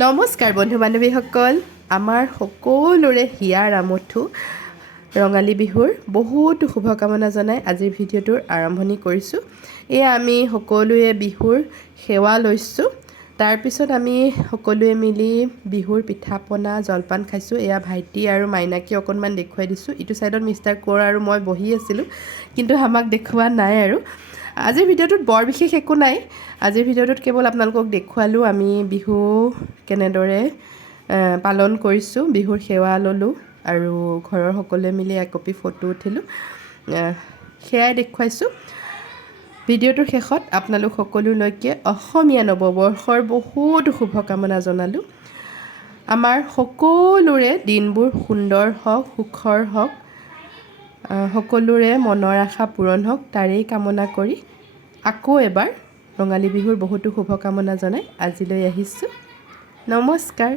নমস্কাৰ বন্ধু বান্ধৱীসকল আমাৰ সকলোৰে হিয়াৰ আমঠু ৰঙালী বিহুৰ বহুতো শুভকামনা জনাই আজিৰ ভিডিঅ'টোৰ আৰম্ভণি কৰিছোঁ। এয়া আমি সকলোৱে বিহুৰ সেৱা লৈছোঁ। তাৰপিছত আমি সকলোৱে মিলি বিহুৰ পিঠা পনা জলপান খাইছোঁ। এয়া ভাইটি আৰু মাইনাকে অকণমান দেখুৱাই দিছোঁ। ইটো ছাইডত মিষ্টাৰ কোঁৱৰ আৰু মই বহি আছিলোঁ, কিন্তু আমাক দেখুওৱা নাই। আৰু আজিৰ ভিডিঅ'টোত বৰ বিশেষ একো নাই। আজিৰ ভিডিঅ'টোত কেৱল আপোনালোকক দেখুৱালোঁ আমি বিহু কেনেদৰে পালন কৰিছোঁ, বিহুৰ সেৱা ল'লোঁ আৰু ঘৰৰ সকলোৱে মিলি একপি ফটো উঠিলোঁ, সেয়াই দেখুৱাইছোঁ। ভিডিঅ'টোৰ শেষত আপোনালোক সকলোলৈকে অসমীয়া নৱবৰ্ষৰ বহুতো শুভকামনা জনালোঁ। আমাৰ সকলোৰে দিনবোৰ সুন্দৰ হওক, সুখৰ হওক, সকলোৰে মনৰ আশা পূৰণ হওক তাৰেই কামনা কৰি আকৌ এবাৰ ৰঙালী বিহুৰ বহুতো শুভকামনা জনাই আজিলৈ আহিছোঁ। নমস্কাৰ।